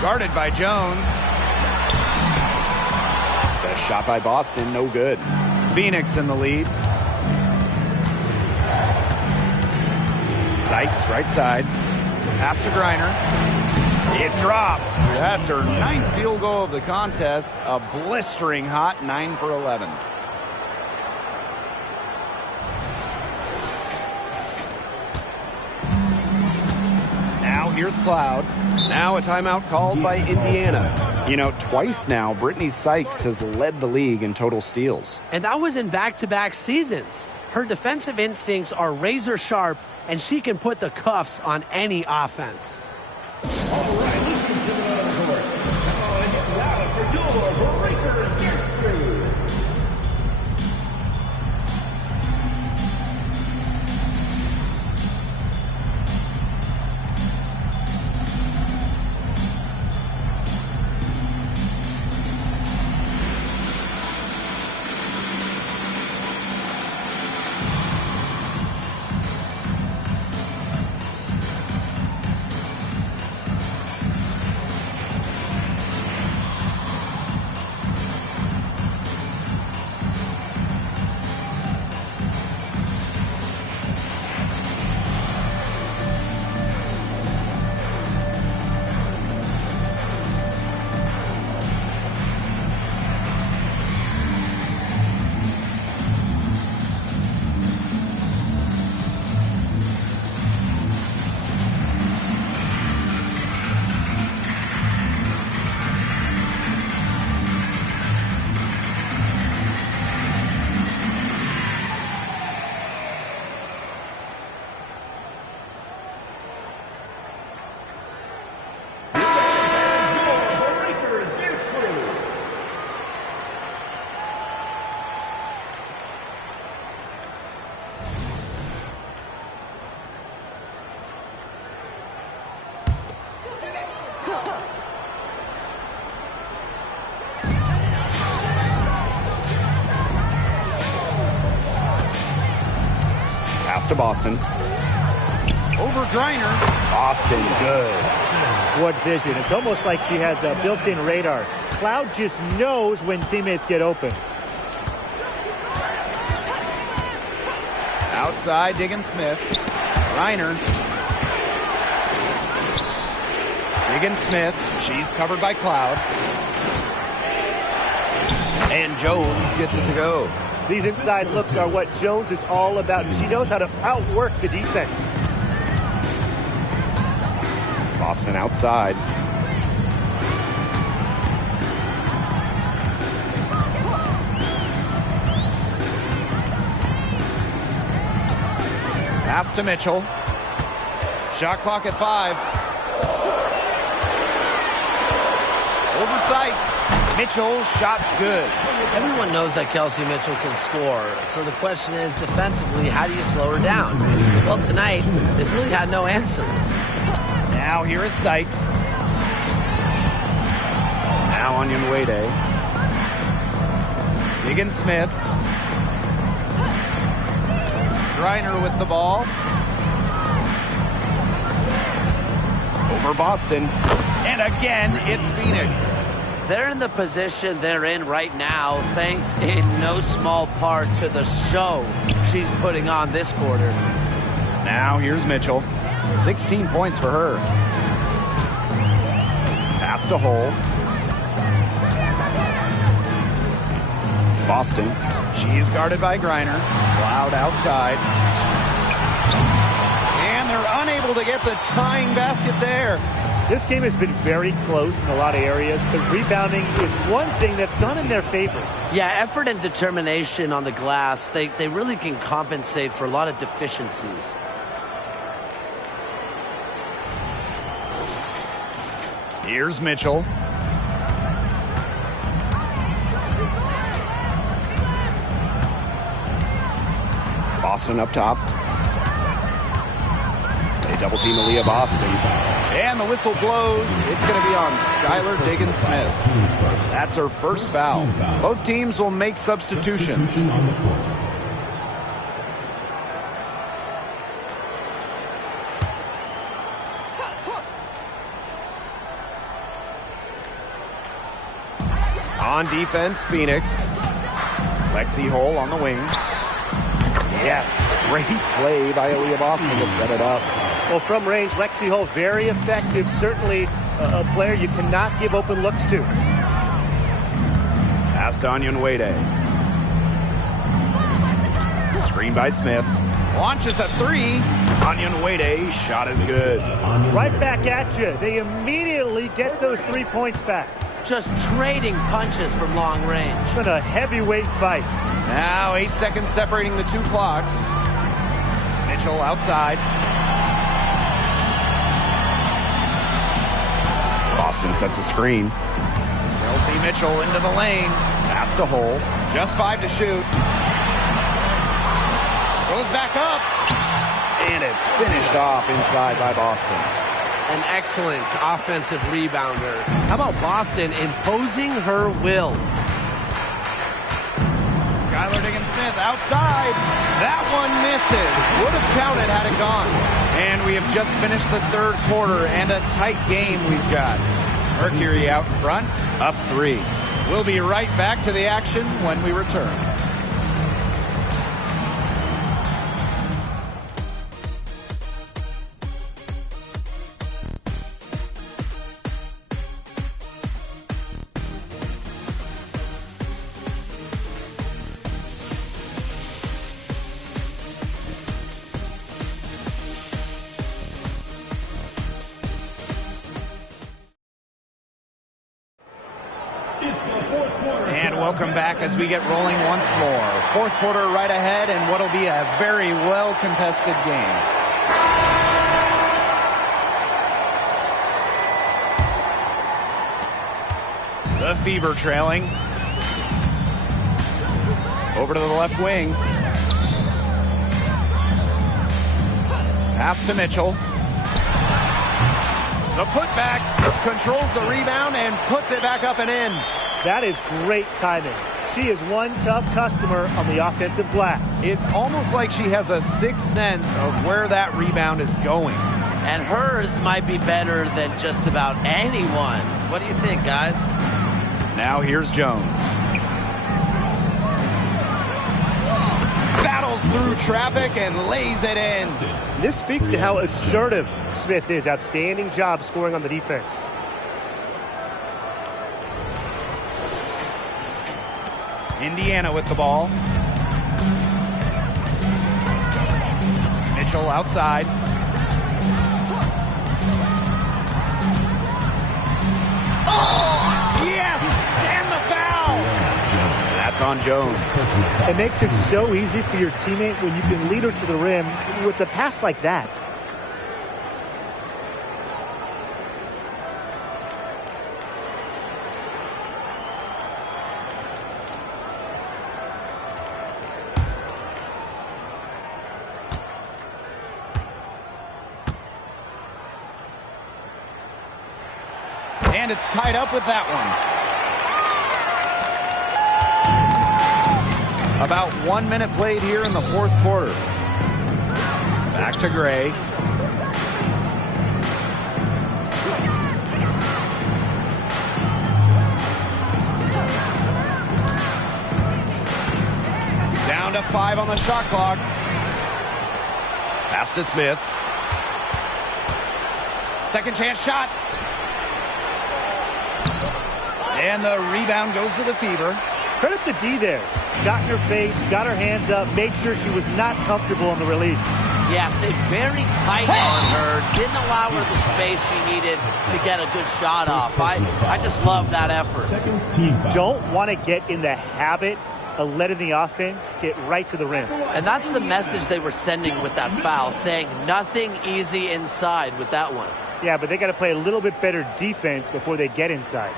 Guarded by Jones. Best shot by Boston, no good. Phoenix in the lead. Sykes, right side. Pass to Griner. It drops. That's her 9th field goal of the contest. A blistering hot 9 for 11. Now here's Cloud. Now a timeout called by Indiana. You know, twice now, Brittany Sykes has led the league in total steals. And that was in back-to-back seasons. Her defensive instincts are razor sharp, and she can put the cuffs on any offense. All right, let's get to the court. Now get loud for your breaker and get through. To Boston. Over Griner. Boston, good. What vision. It's almost like she has a built-in radar. Cloud just knows when teammates get open. Outside, Diggins-Smith. Griner. Diggins-Smith. She's covered by Cloud. And Jones gets it to go. These inside looks are what Jones is all about. She knows how to outwork the defense. Boston outside. Pass to Mitchell. Shot clock at 5. Over Sykes. Mitchell, shot's good. Everyone knows that Kelsey Mitchell can score. So the question is, defensively, how do you slow her down? Well, tonight, they've really had no answers. Now here is Sykes. Now Onyenwede. Diggins Smith. Griner with the ball. Over Boston. And again, it's Phoenix. They're in the position they're in right now, thanks in no small part to the show she's putting on this quarter. Now here's Mitchell. 16 points for her. Pass to Hole. Boston. She's guarded by Griner. Loud outside. And they're unable to get the tying basket there. This game has been very close in a lot of areas, but rebounding is one thing that's gone in their favor. Yeah, effort and determination on the glass, they really can compensate for a lot of deficiencies. Here's Mitchell. Boston up top. They double team Aaliyah Boston. And the whistle blows. It's going to be on Skylar Diggins-Smith. That's her first foul. Both teams will make substitutions. On defense, Phoenix. Lexi Hole on the wing. Yes, great play by Aaliyah Boston to set it up. Well, from range, Lexi Hole, very effective. Certainly a player you cannot give open looks to. Pass to Onyenwede. Screen by Smith. Launches a three. Onyenwede, shot is good. Right back at you. They immediately get those 3 points back. Just trading punches from long range. It's been a heavyweight fight. Now 8 seconds separating the two clocks. Mitchell outside. Boston sets a screen. Chelsea Mitchell into the lane. Pass to Hole. Just 5 to shoot. Goes back up. And it's finished off inside by Boston. An excellent offensive rebounder. How about Boston imposing her will? Skylar Diggins-Smith outside. That one misses. Would have counted had it gone. And we have just finished the third quarter and a tight game we've got. Mercury out in front, up 3. We'll be right back to the action when we return. And welcome back as we get rolling once more. Fourth quarter right ahead and what'll be a very well-contested game. The Fever trailing. Over to the left wing. Pass to Mitchell. The putback controls the rebound and puts it back up and in. That is great timing. She is one tough customer on the offensive glass. It's almost like she has a sixth sense of where that rebound is going. And hers might be better than just about anyone's. What do you think, guys? Now here's Jones. Battles through traffic and lays it in. This speaks to how assertive Smith is. Outstanding job scoring on the defense. Indiana with the ball. Mitchell outside. Oh, yes! And the foul! That's on Jones. It makes it so easy for your teammate when you can lead her to the rim with a pass like that. And it's tied up with that one. About 1 minute played here in the fourth quarter. Back to Gray. Down to 5 on the shot clock. Pass to Smith. Second chance shot. And the rebound goes to the Fever. Credit the D there. Got in her face, got her hands up, made sure she was not comfortable on the release. Yeah, stayed very tight on her. Didn't allow her the space she needed to get a good shot off. I just love that effort. Don't want to get in the habit of letting the offense get right to the rim. And that's the message they were sending with that foul, saying nothing easy inside with that one. Yeah, but they got to play a little bit better defense before they get inside.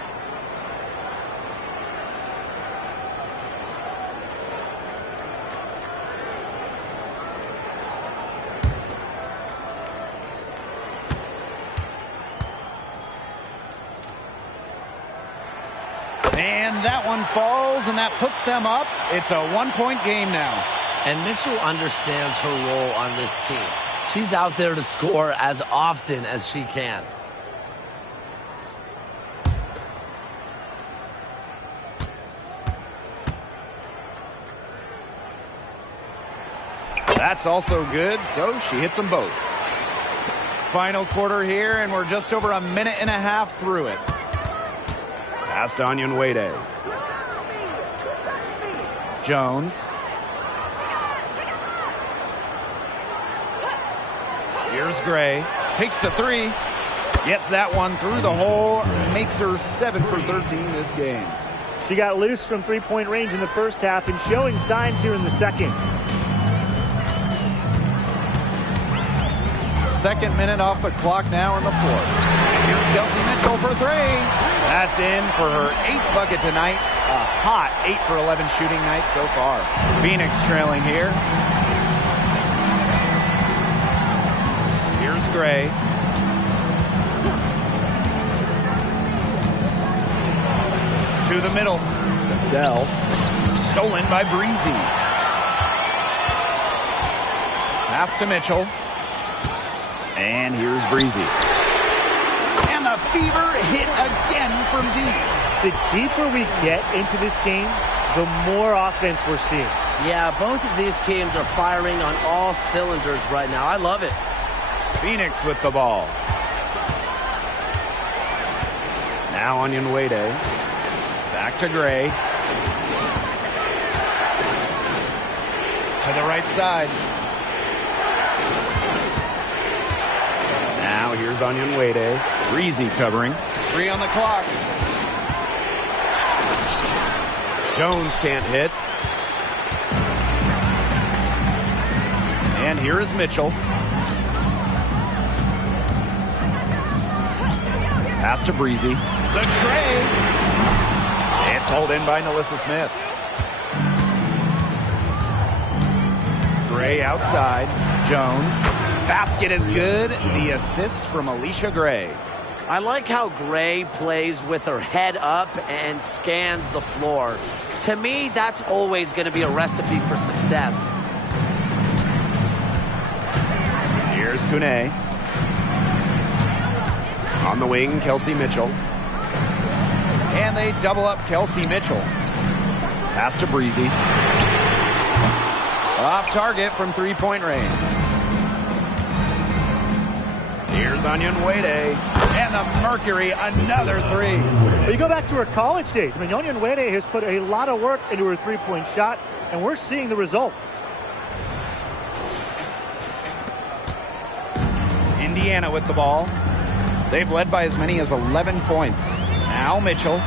And that one falls, and that puts them up. It's a 1-point game now. And Mitchell understands her role on this team. She's out there to score as often as she can. That's also good, so she hits them both. Final quarter here, and we're just over a minute and a half through it. Pass to Onyenwere. Jones. Here's Gray. Takes the 3. Gets that one through the hole. Makes her 7 for 13 this game. She got loose from three-point range in the first half and showing signs here in the second. Second minute off the clock now in the fourth. Here's Kelsey Mitchell for 3. That's in for her 8th bucket tonight. A hot 8 for 11 shooting night so far. Phoenix trailing here. Here's Gray. To the middle. Cassell. Stolen by Breezy. Pass to Mitchell. And here's Breezy. And the Fever hit again from deep. The deeper we get into this game, the more offense we're seeing. Yeah, both of these teams are firing on all cylinders right now. I love it. Phoenix with the ball. Now Onyenwere. Back to Gray. To the right side. Now here's Onyenwere. Breezy covering. 3 on the clock. Jones can't hit. And here is Mitchell. Pass to Breezy. The tray. It's hauled in by Nalissa Smith. Gray outside. Jones. Basket is good. The assist from Alicia Gray. I like how Gray plays with her head up and scans the floor. To me, that's always going to be a recipe for success. Here's Kune. On the wing, Kelsey Mitchell. And they double up Kelsey Mitchell. Pass to Breezy. Off target from 3-point range. Here's Onyenwere. And the Mercury, another 3. But you go back to her college days. I mean, Onyenwere has put a lot of work into her three-point shot, and we're seeing the results. Indiana with the ball. They've led by as many as 11 points. Now Mitchell.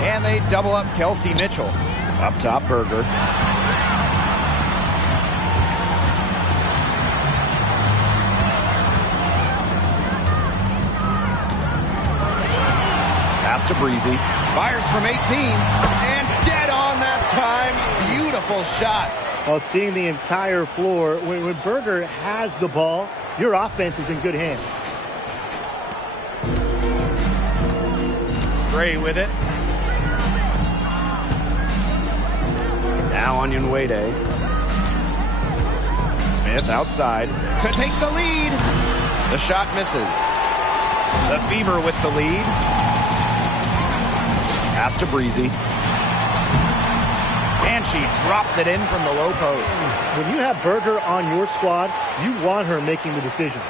And they double up Kelsey Mitchell. Up top, Berger. Pass to Breezy. Fires from 18. And dead on that time. Beautiful shot. While seeing the entire floor, when Berger has the ball, your offense is in good hands. Gray with it. Now Onion Wade. Smith outside to take the lead. The shot misses. The Fever with the lead. Pass to Breezy. And she drops it in from the low post. When you have Berger on your squad, you want her making the decisions.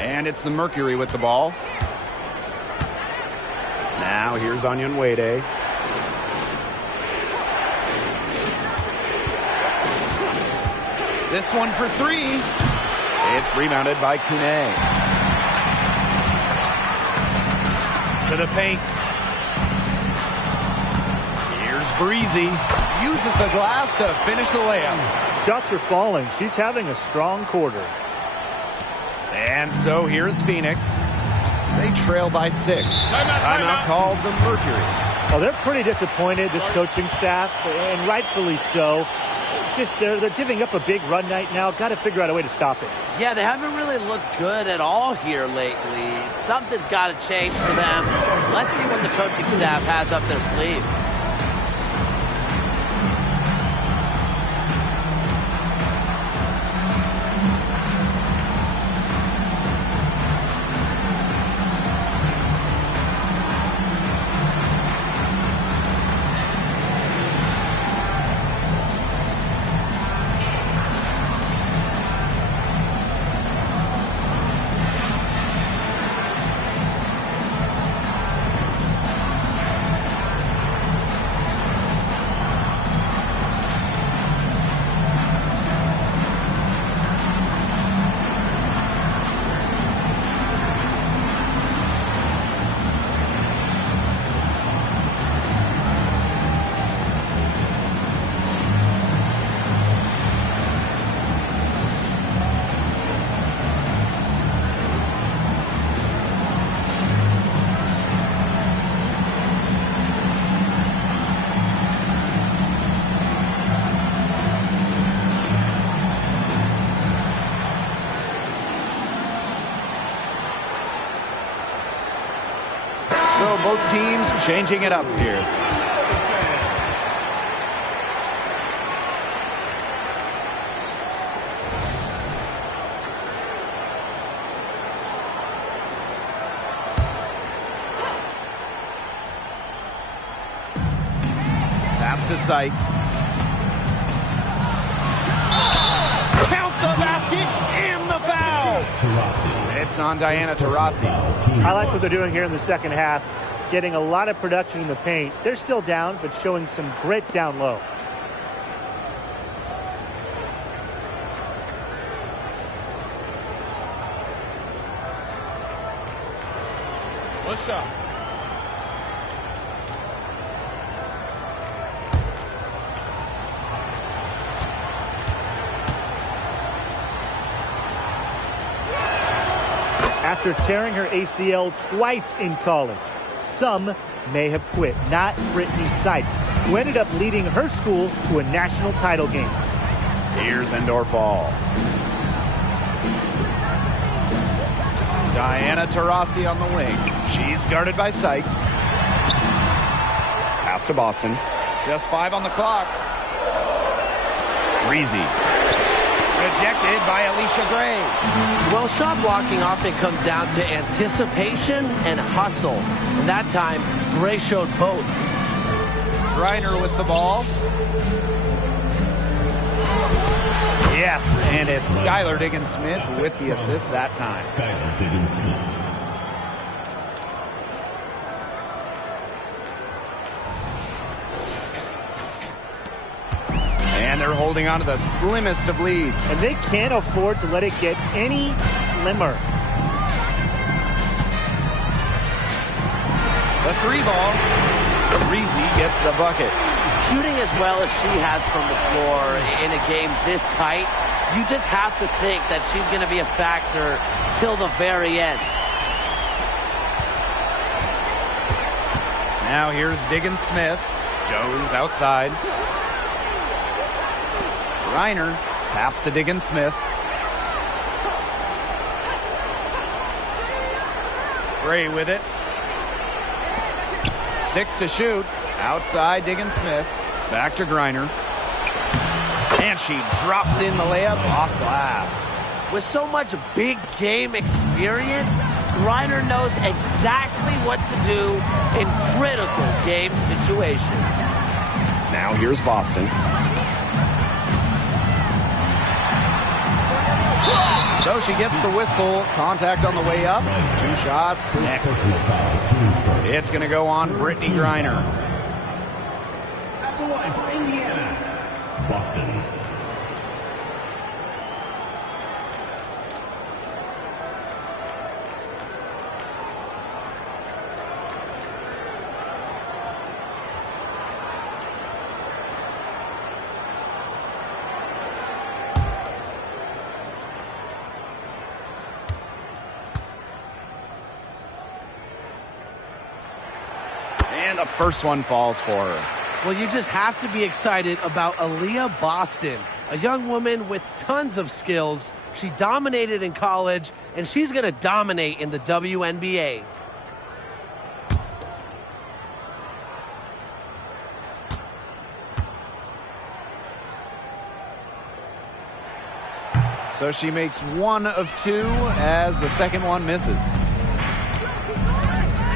And it's the Mercury with the ball. Now here's Onion Wade. This one for three. It's rebounded by Kune. To the paint. Here's Breezy. Uses the glass to finish the layup. Shots are falling. She's having a strong quarter. And so here's Phoenix. They trail by 6. Timeout called the Mercury. Oh, they're pretty disappointed, this coaching staff, and rightfully so. Just they're giving up a big run night now. Got to figure out a way to stop it. Yeah, they haven't really looked good at all here lately. Something's got to change for them. Let's see what the coaching staff has up their sleeve. So both teams changing it up here. Pass to Sykes. Count the basket and the foul. It's on Diana Taurasi. I like what they're doing here in the second half. Getting a lot of production in the paint. They're still down, but showing some grit down low. What's up? After tearing her ACL twice in college, some may have quit. Not Brittany Sykes, who ended up leading her school to a national title game. Here's Endor Fall. Diana Taurasi on the wing. She's guarded by Sykes. Pass to Boston. Just 5 on the clock. Breezy. Rejected by Alicia Gray. Well, shot blocking often comes down to anticipation and hustle. And that time, Gray showed both. Reiner with the ball. Yes, and it's Skylar Diggins-Smith with the assist that time. Skylar Diggins-Smith. And they're holding on to the slimmest of leads. And they can't afford to let it get any slimmer. The 3 ball. Breezy gets the bucket. Shooting as well as she has from the floor in a game this tight, you just have to think that she's going to be a factor till the very end. Now here's Diggins-Smith. Jones outside. Reiner Pass to Diggins Smith. Gray with it. 6 to shoot. Outside Diggins Smith. Back to Griner. And she drops in the layup off glass. With so much big game experience, Griner knows exactly what to do in critical game situations. Now here's Boston. So she gets the whistle. Contact on the way up. 2 shots. Next. It's going to go on Brittany Griner. At the line for Indiana, Boston. And the first one falls for her. Well, you just have to be excited about Aaliyah Boston, a young woman with tons of skills. She dominated in college, and she's going to dominate in the WNBA. So she makes 1 of 2 as the second one misses.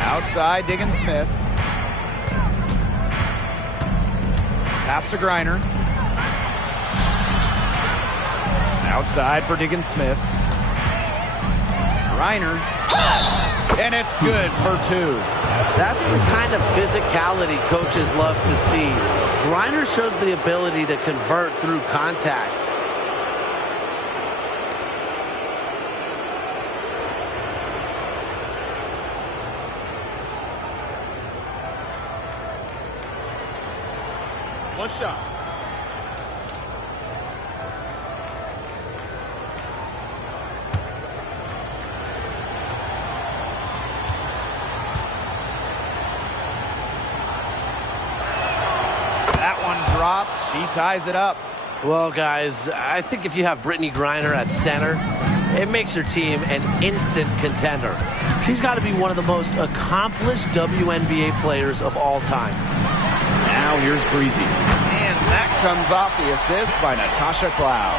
Outside, Diggins Smith. Pass to Griner. Outside for Diggins Smith. Griner. And it's good for 2. That's the kind of physicality coaches love to see. Griner shows the ability to convert through contact. One shot. That one drops. She ties it up. Well, guys, I think if you have Brittany Griner at center, it makes your team an instant contender. She's got to be one of the most accomplished WNBA players of all time. Now here's Breezy. And that comes off the assist by Natasha Cloud.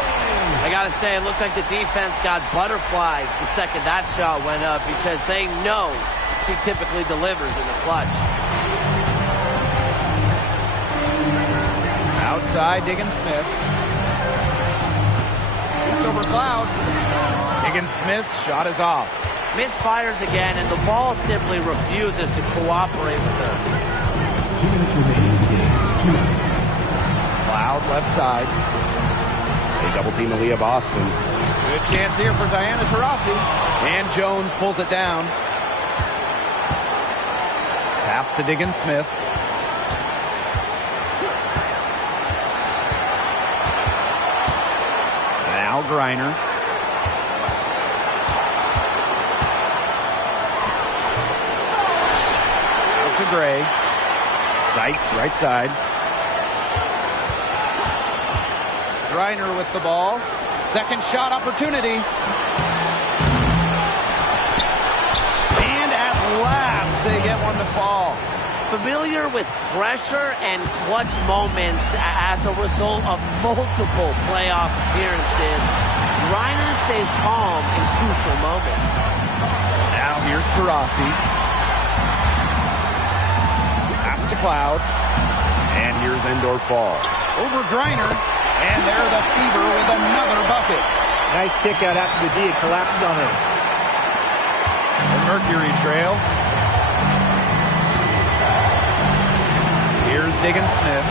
I got to say, it looked like the defense got butterflies the second that shot went up because they know she typically delivers in the clutch. Outside, Diggins Smith. Shoots over Cloud. Diggins Smith's shot is off. Misfires again, and the ball simply refuses to cooperate with her. 2 minutes remaining in the game. 2 minutes. Cloud left side. They double team Aaliyah Boston. Good chance here for Diana Taurasi. And Jones pulls it down. Pass to Diggins Smith. Now Griner. Out to Gray. Sykes, right side. Griner with the ball. Second shot opportunity. And at last, they get one to fall. Familiar with pressure and clutch moments as a result of multiple playoff appearances, Griner stays calm in crucial moments. Now here's Taurasi. Pass to Cloud. And here's Endor Fall. Over Griner. And there the Fever with another bucket. Nice kick out after the D. It collapsed on her. The Mercury trail. Here's Diggins Smith.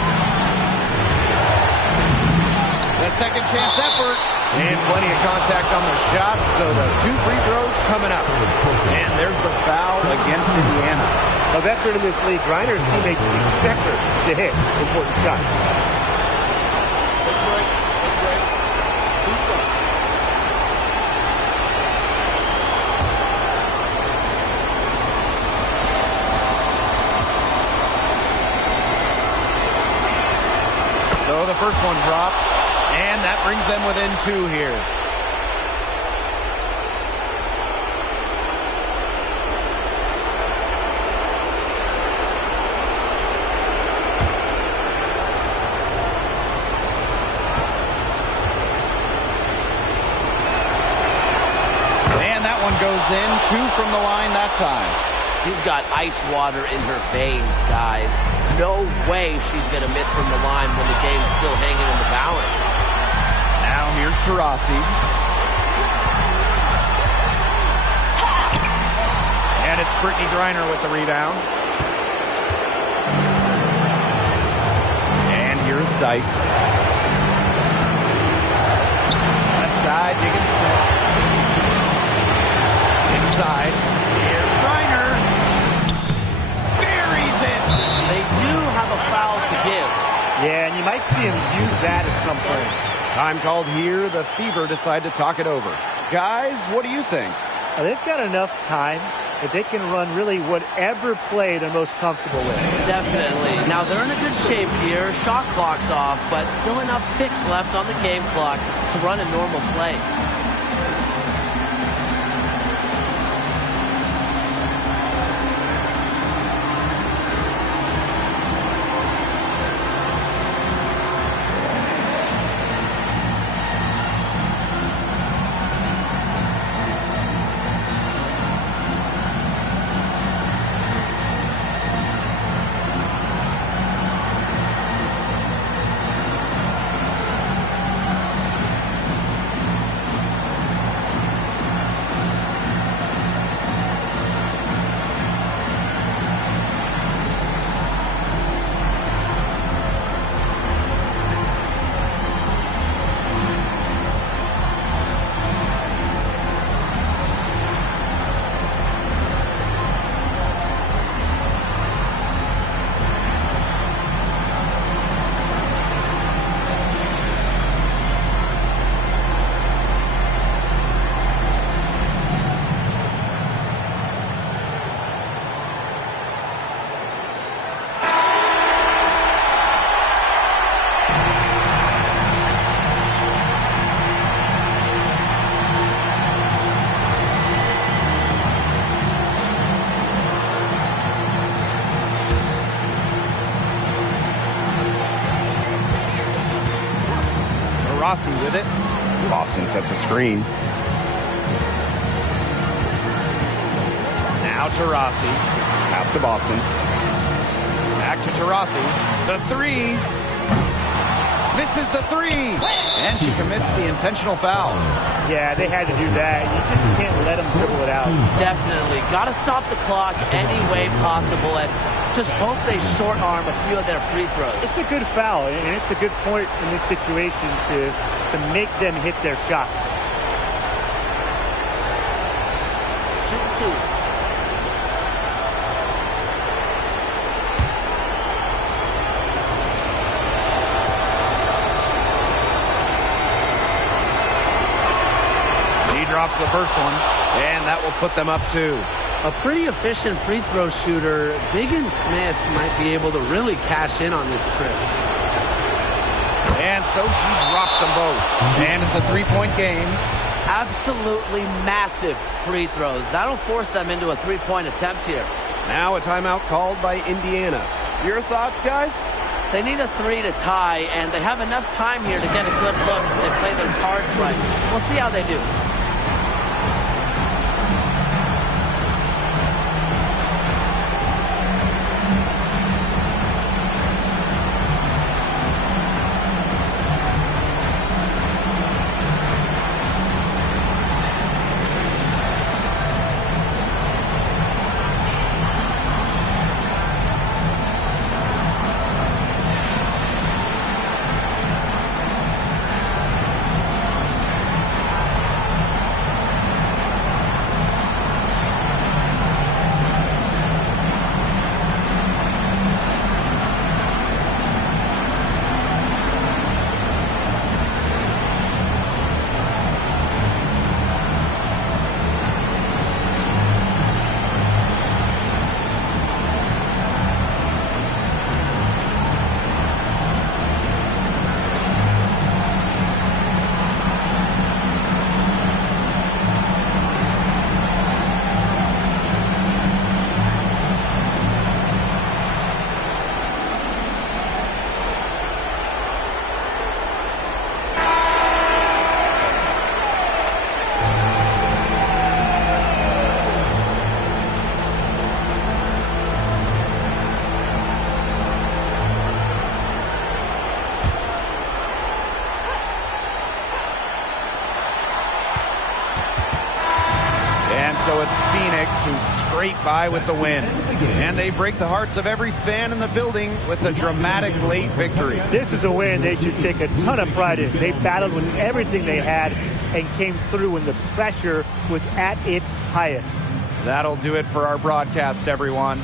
The second chance effort. And plenty of contact on the shot, so the 2 free throws coming up. And there's the foul against Indiana. A veteran in this league, Griner's teammates expect her to hit important shots. So the first one drops. And that brings them within 2 here. And that one goes in. 2 from the line that time. She's got ice water in her veins, guys. No way she's going to miss from the line when the game's still hanging in the balance. Now here's Taurasi. And it's Brittany Griner with the rebound. And here's Sykes. Left side, digging Smith. Inside. Here's Griner. Buries it. They do have a foul to give. Yeah, and you might see him use that at some point. Time called here. The Fever decide to talk it over. Guys, what do you think? They've got enough time that they can run really whatever play they're most comfortable with. Definitely. Now, they're in a good shape here. Shot clock's off, but still enough ticks left on the game clock to run a normal play. Rossi with it. Boston sets a screen. Now to Rossi. Pass to Boston. Back to Taurasi. The 3. Misses the 3. And she commits the intentional foul. Yeah, they had to do that. You just can't let them dribble it out. Definitely. Got to stop the clock any way possible and just hope they short arm a few of their free throws. It's a good foul, and it's a good point in this situation to make them hit their shots. Shoot 2. Drops the first one, and that will put them up 2. A pretty efficient free throw shooter. Diggin Smith might be able to really cash in on this trip. And so she drops them both. And it's a 3-point game. Absolutely massive free throws. That'll force them into a 3-point attempt here. Now a timeout called by Indiana. Your thoughts, guys? They need a 3 to tie, and they have enough time here to get a good look if they play their cards right. We'll see how they do. And so it's Phoenix who scrape by with the win. And they break the hearts of every fan in the building with a dramatic late victory. This is a win they should take a ton of pride in. They battled with everything they had and came through when the pressure was at its highest. That'll do it for our broadcast, everyone.